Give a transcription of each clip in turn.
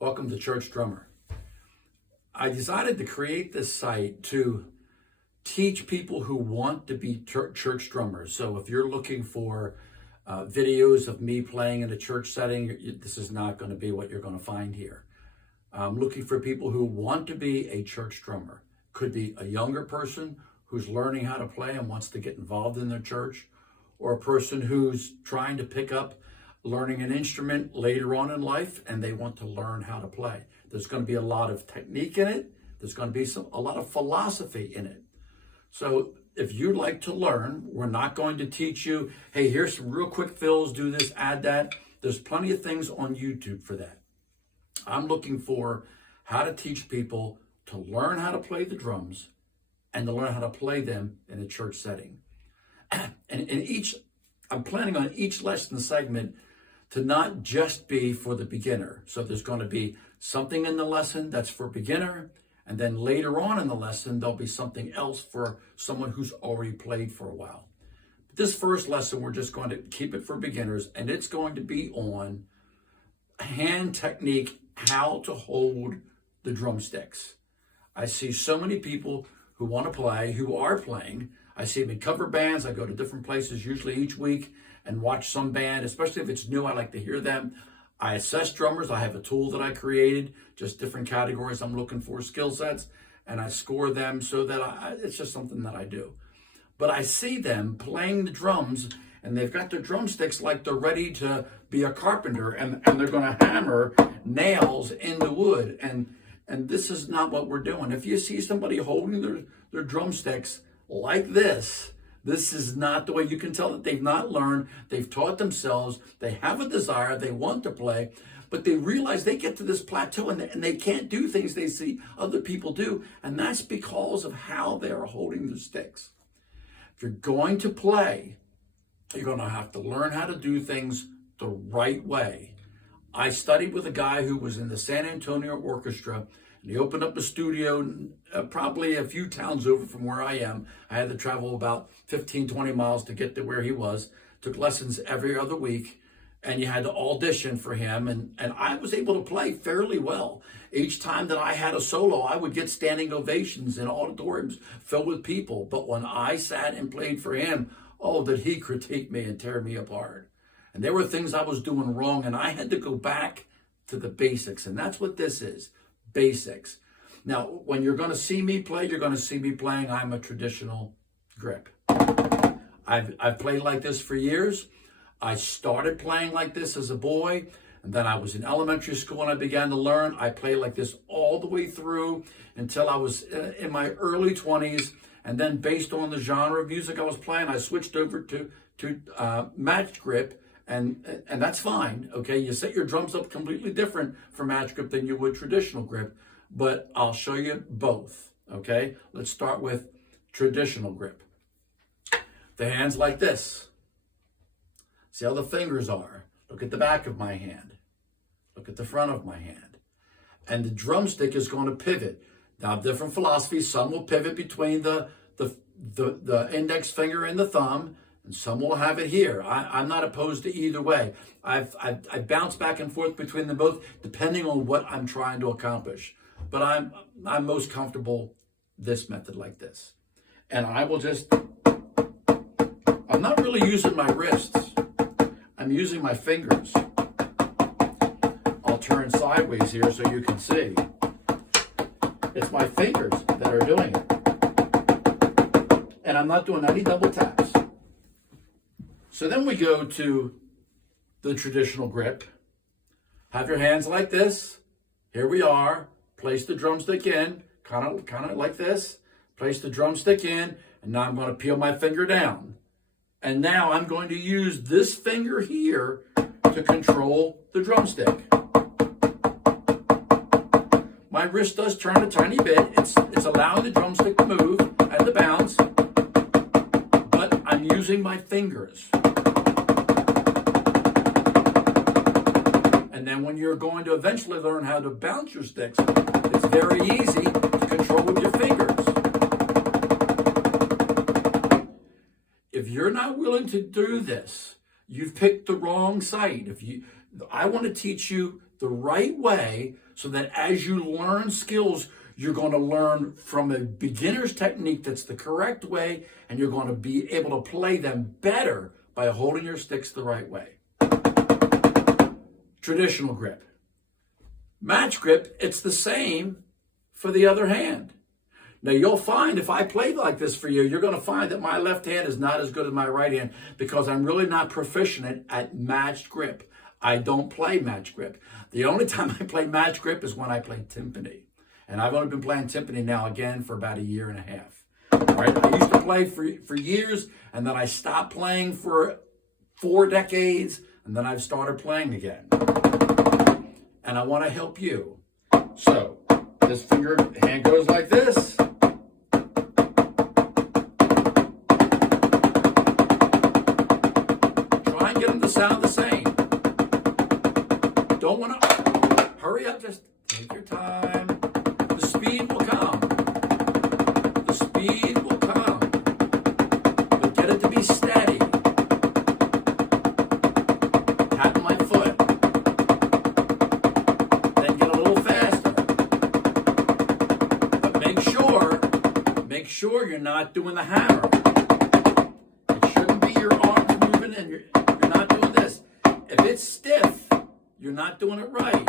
Welcome to Church Drummer. I decided to create this site to teach people who want to be church drummers. So if you're looking for videos of me playing in a church setting, this is not going to be what you're going to find here. I'm looking for people who want to be a church drummer. Could be a younger person who's learning how to play and wants to get involved in their church, or a person who's trying to pick up learning an instrument later on in life and they want to learn how to play. There's going to be a lot of technique in it. There's going to be a lot of philosophy in it. So if you'd like to learn, we're not going to teach you, hey, here's some real quick fills, do this, add that. There's plenty of things on YouTube for that. I'm looking for how to teach people to learn how to play the drums and to learn how to play them in a church setting. And I'm planning on each lesson segment to not just be for the beginner. So there's going to be something in the lesson that's for beginner, and then later on in the lesson, there'll be something else for someone who's already played for a while. This first lesson, we're just going to keep it for beginners, and it's going to be on hand technique, how to hold the drumsticks. I see so many people who want to play, who are playing. I see them in cover bands. I go to different places, usually each week, and watch some band, especially if it's new. I like to hear them. I assess drummers. I have a tool that I created, just different categories I'm looking for, skill sets, and I score them so that it's just something that I do. But I see them playing the drums, and they've got their drumsticks like they're ready to be a carpenter, and they're going to hammer nails into wood. And this is not what we're doing. If you see somebody holding their drumsticks like this is not the way. You can tell that they've not learned. They've taught themselves. They have a desire. They want to play, but they realize they get to this plateau and they can't do things they see other people do. And that's because of how they are holding their sticks. If you're going to play, you're going to have to learn how to do things the right way. I studied with a guy who was in the San Antonio Orchestra, and he opened up a studio probably a few towns over from where I am. I had to travel about 15, 20 miles to get to where he was. Took lessons every other week, and you had to audition for him. And I was able to play fairly well. Each time that I had a solo, I would get standing ovations in auditoriums filled with people. But when I sat and played for him, oh, did he critique me and tear me apart. And there were things I was doing wrong, and I had to go back to the basics. And that's what this is. Basics. Now, when you're going to see me play, you're going to see me playing. I'm a traditional grip. I've played like this for years. I started playing like this as a boy, and then I was in elementary school and I began to learn. I played like this all the way through until I was in my early 20s, and then based on the genre of music I was playing, I switched over to match grip. And that's fine, okay? You set your drums up completely different for match grip than you would traditional grip, but I'll show you both, okay? Let's start with traditional grip. The hand's like this. See how the fingers are? Look at the back of my hand. Look at the front of my hand. And the drumstick is going to pivot. Now, different philosophies. Some will pivot between the index finger and the thumb, and some will have it here. I'm not opposed to either way. I bounce back and forth between them both depending on what I'm trying to accomplish. But I'm most comfortable this method like this. And I will just, I'm not really using my wrists. I'm using my fingers. I'll turn sideways here so you can see. It's my fingers that are doing it. And I'm not doing any double taps. So then we go to the traditional grip. Have your hands like this. Here we are. Place the drumstick in, kind of like this. Place the drumstick in, and now I'm going to peel my finger down. And now I'm going to use this finger here to control the drumstick. My wrist does turn a tiny bit. It's allowing the drumstick to move and to bounce, but I'm using my fingers. And then when you're going to eventually learn how to bounce your sticks, it's very easy to control with your fingers. If you're not willing to do this, you've picked the wrong site. I want to teach you the right way so that as you learn skills, you're going to learn from a beginner's technique that's the correct way, and you're going to be able to play them better by holding your sticks the right way. Traditional grip. Match grip, it's the same for the other hand. Now, you'll find if I play like this for you, you're going to find that my left hand is not as good as my right hand because I'm really not proficient at matched grip. I don't play match grip. The only time I play match grip is when I play timpani. And I've only been playing timpani now again for about a year and a half. All right? I used to play for years, and then I stopped playing for 4 decades, and then I've started playing again. And I want to help you. So, this hand goes like this. Try and get them to sound the same. Don't want to hurry up, just take your time. The speed will come. The speed will come. But get it to be steady. Tap my foot. Then get a little faster. But make sure you're not doing the hammer. It shouldn't be your arms moving and you're not doing this. If it's stiff, you're not doing it right.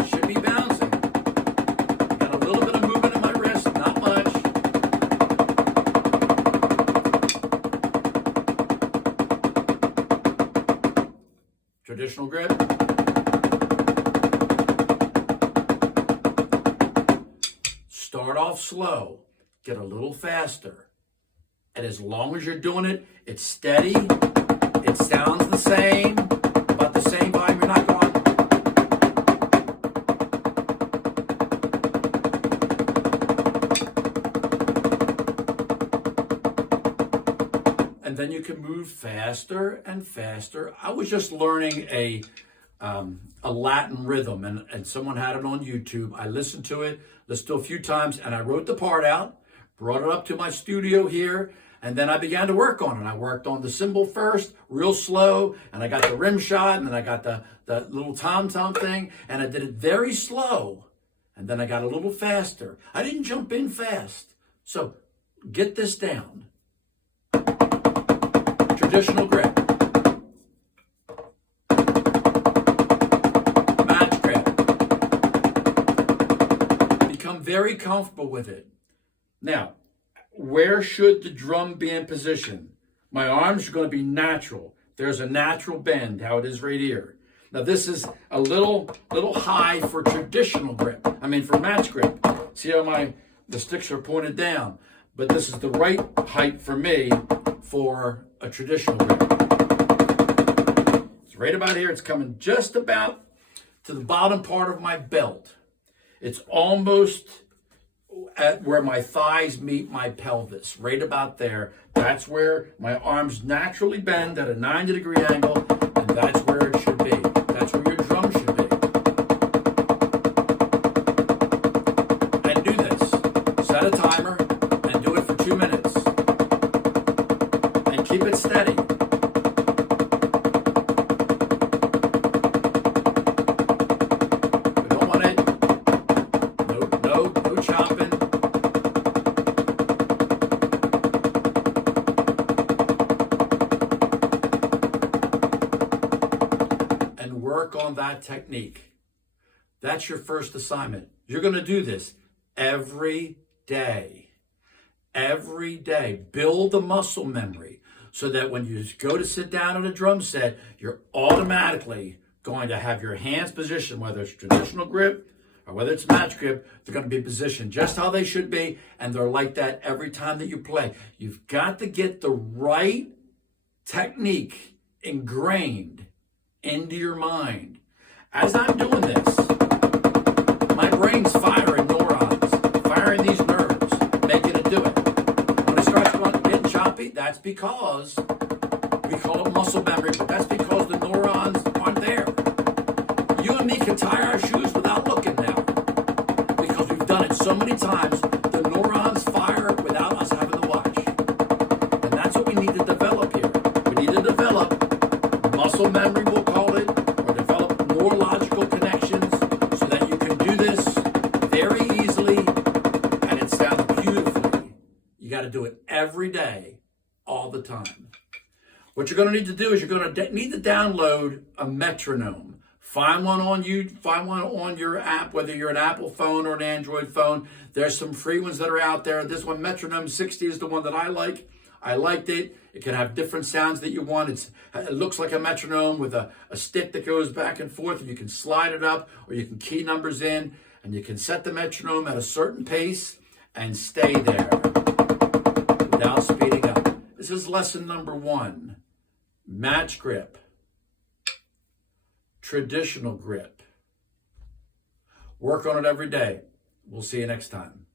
It should be bouncing. Got a little bit of movement in my wrist, not much. Traditional grip. Start off slow. Get a little faster. And as long as you're doing it, it's steady. It sounds the same. About the same volume. You're not going. And then you can move faster and faster. I was just learning a Latin rhythm, and someone had it on YouTube. I listened to it a few times, and I wrote the part out, brought it up to my studio here, and then I began to work on it. I worked on the cymbal first, real slow, and I got the rim shot, and then I got the little tom-tom thing, and I did it very slow, and then I got a little faster. I didn't jump in fast. So get this down. Traditional grip. Match grip. Become very comfortable with it. Now, where should the drum be in position? My arms are going to be natural. There's a natural bend, how it is right here. Now, this is a little high for traditional grip. For match grip. See how the sticks are pointed down. But this is the right height for me for a traditional grip. It's right about here. It's coming just about to the bottom part of my belt. It's almost at where my thighs meet my pelvis, right about there. That's where my arms naturally bend at a 90-degree angle, and that's where it should be. That's where your drum should be. And do this. Set a timer and do it for 2 minutes. And keep it steady. We don't want it. No chopping. Work on that technique. That's your first assignment. You're going to do this every day. Every day. Build the muscle memory so that when you go to sit down at a drum set, you're automatically going to have your hands positioned, whether it's traditional grip or whether it's match grip, they're going to be positioned just how they should be, and they're like that every time that you play. You've got to get the right technique ingrained into your mind. As I'm doing this, my brain's firing neurons, firing these nerves, making it do it. When it starts getting choppy, that's because we call it muscle memory, but that's because the neurons aren't there. You and me can tie our shoes without looking now, because we've done it so many times. The neurons fire without us having to watch. And that's what we need to develop here. We need to develop muscle memory, we'll call it, or develop neurological to do it every day, all the time. What you're going to need to do is you're going to need to download a metronome. Find one on your app, whether you're an Apple phone or an Android phone. There's some free ones that are out there. This one, Metronome 60, is the one that I like. I liked it. It can have different sounds that you want. It looks like a metronome with a stick that goes back and forth, and you can slide it up, or you can key numbers in, and you can set the metronome at a certain pace and stay there without speeding up. This is lesson number 1. Match grip. Traditional grip. Work on it every day. We'll see you next time.